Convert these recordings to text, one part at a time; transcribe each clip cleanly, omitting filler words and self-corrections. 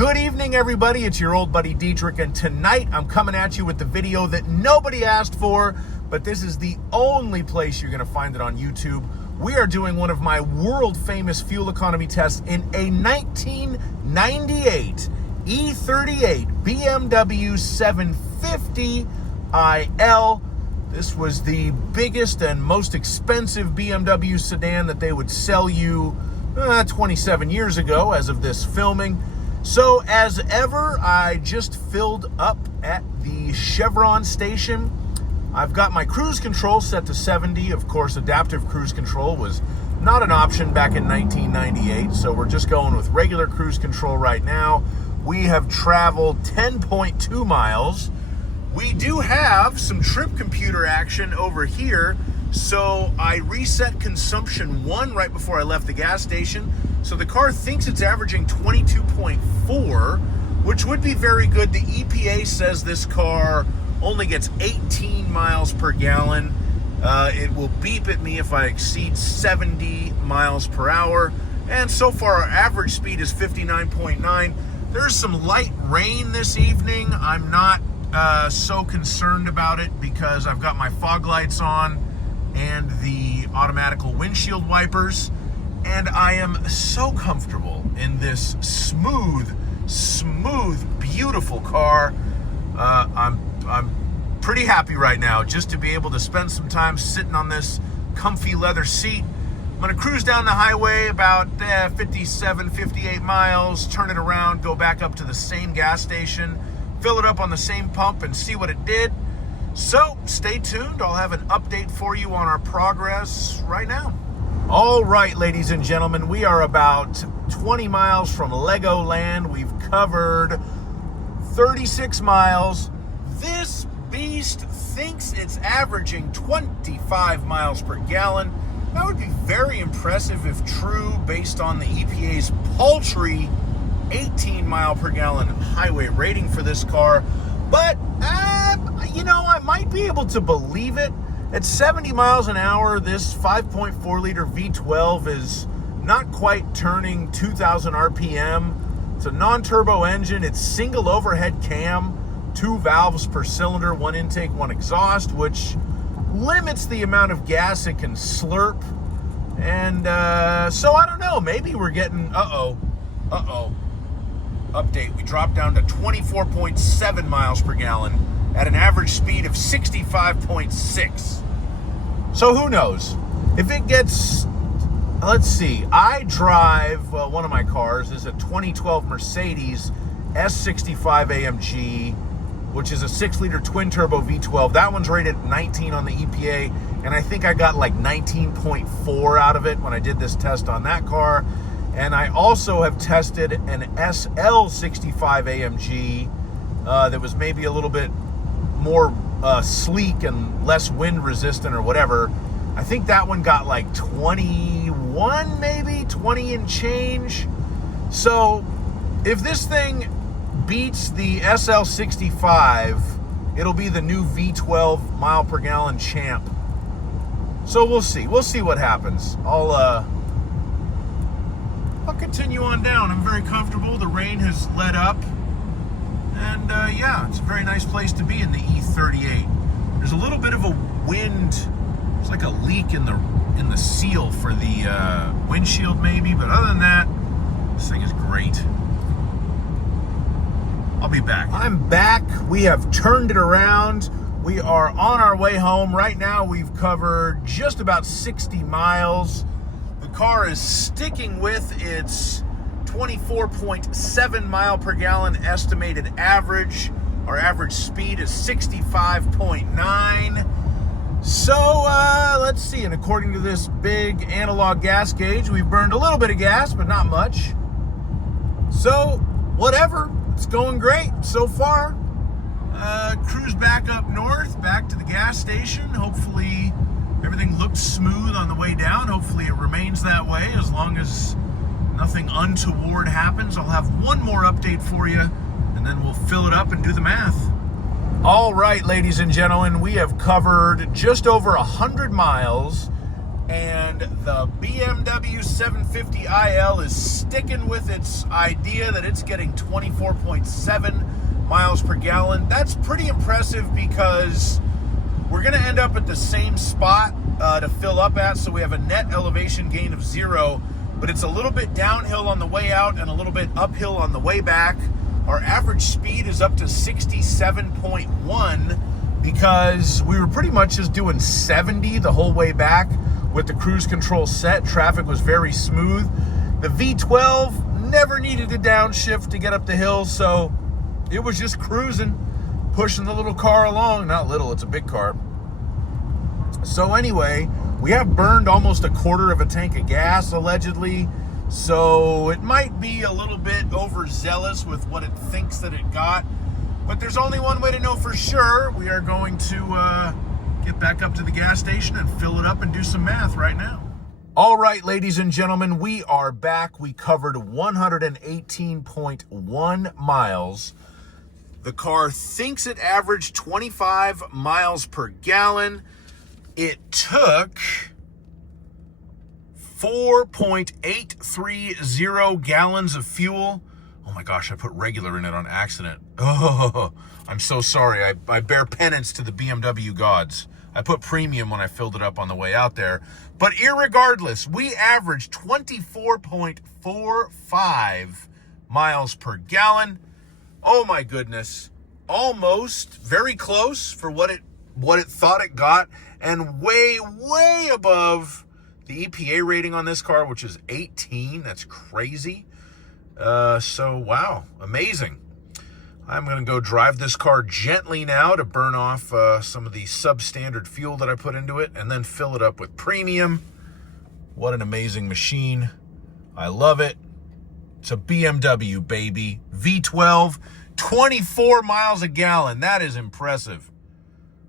Good evening, everybody. It's your old buddy Dietrich, and tonight I'm coming at you with the video that nobody asked for, but this is the only place you're going to find it on YouTube. We are doing one of my world-famous fuel economy tests in a 1998 E38 BMW 750 IL. This was the biggest and most expensive BMW sedan that they would sell you 27 years ago as of this filming. So as ever, I just filled up at the Chevron station. I've got my cruise control set to 70. Of course, adaptive cruise control was not an option back in 1998, so we're just going with regular cruise control right now. We have traveled 10.2 miles. We do have some trip computer action over here, so I reset consumption 1 right before I left the gas station. So the car thinks it's averaging 22.4, which would be very good. The EPA says this car only gets 18 miles per gallon. It will beep at me if I exceed 70 miles per hour. And so far, our average speed is 59.9. There's some light rain this evening. I'm not so concerned about it because I've got my fog lights on and the automatical windshield wipers. And I am so comfortable in this smooth, beautiful car. I'm pretty happy right now just to be able to spend some time sitting on this comfy leather seat. I'm gonna cruise down the highway about 57, 58 miles, turn it around, go back up to the same gas station, fill it up on the same pump and see what it did. So stay tuned. I'll have an update for you on our progress right now. All right, ladies and gentlemen, we are about 20 miles from Legoland. We've covered 36 miles. This beast thinks it's averaging 25 miles per gallon. That would be very impressive if true, based on the EPA's paltry 18 mile per gallon highway rating for this car. But, you know, I might be able to believe it. At 70 miles an hour, this 5.4 liter V12 is not quite turning 2,000 RPM. It's a non-turbo engine. It's single overhead cam, 2 valves per cylinder, 1 intake, 1 exhaust, which limits the amount of gas it can slurp. And so I don't know, maybe we're getting, update. We dropped down to 24.7 miles per gallon at an average speed of 65.6. So who knows? If it gets, let's see, I drive, one of my cars is a 2012 Mercedes S65 AMG, which is a 6-liter twin-turbo V12. That one's rated 19 on the EPA, and I think I got like 19.4 out of it when I did this test on that car. And I also have tested an SL65 AMG that was maybe a little bit more sleek and less wind resistant or whatever. I think that one got like 21, maybe 20 and change. So if this thing beats the SL65, it'll be the new V12 mile per gallon champ. So we'll see what happens. I'll continue on down. I'm very comfortable. The rain has let up. And yeah, it's a very nice place to be in the E38. There's a little bit of a wind. There's like a leak in the seal for the windshield maybe, but other than that, this thing is great. I'll be back. I'm back. We have turned it around. We are on our way home. Right now we've covered just about 60 miles. The car is sticking with its 24.7 mile per gallon estimated average. Our average speed is 65.9. So let's see, and according to this big analog gas gauge, we've burned a little bit of gas, but not much. So whatever, it's going great so far. Cruise back up north, back to the gas station. Hopefully everything looked smooth on the way down. Hopefully it remains that way as long as nothing untoward happens. I'll have one more update for you, and then we'll fill it up and do the math. All right, ladies and gentlemen, we have covered just over 100 miles And the BMW 750iL is sticking with its idea that it's getting 24.7 miles per gallon. That's pretty impressive because we're going to end up at the same spot to fill up at, so we have a net elevation gain of 0, but it's a little bit downhill on the way out and a little bit uphill on the way back. Our average speed is up to 67.1 because we were pretty much just doing 70 the whole way back with the cruise control set. Traffic was very smooth. The V12 never needed to downshift to get up the hill, so it was just cruising, pushing the little car along. Not little, it's a big car. So anyway, we have burned almost a quarter of a tank of gas, allegedly. So it might be a little bit overzealous with what it thinks that it got. But there's only one way to know for sure. We are going to get back up to the gas station and fill it up and do some math right now. All right, ladies and gentlemen, we are back. We covered 118.1 miles. The car thinks it averaged 25 miles per gallon. It took 4.830 gallons of fuel. Oh my gosh, I put regular in it on accident. Oh, I'm so sorry. I bear penance to the BMW gods. I put premium when I filled it up on the way out there. But irregardless, we averaged 24.45 miles per gallon. Oh my goodness. Almost, very close for what it thought it got, and way above the EPA rating on this car, which is 18. That's crazy. So wow, amazing. I'm going to go drive this car gently now to burn off some of the substandard fuel that I put into it and then fill it up with premium. What an amazing machine. I love it. It's a BMW, baby. V12, 24 miles a gallon. That is impressive.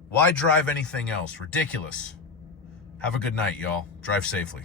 Why drive anything else? Ridiculous. Have a good night, y'all. Drive safely.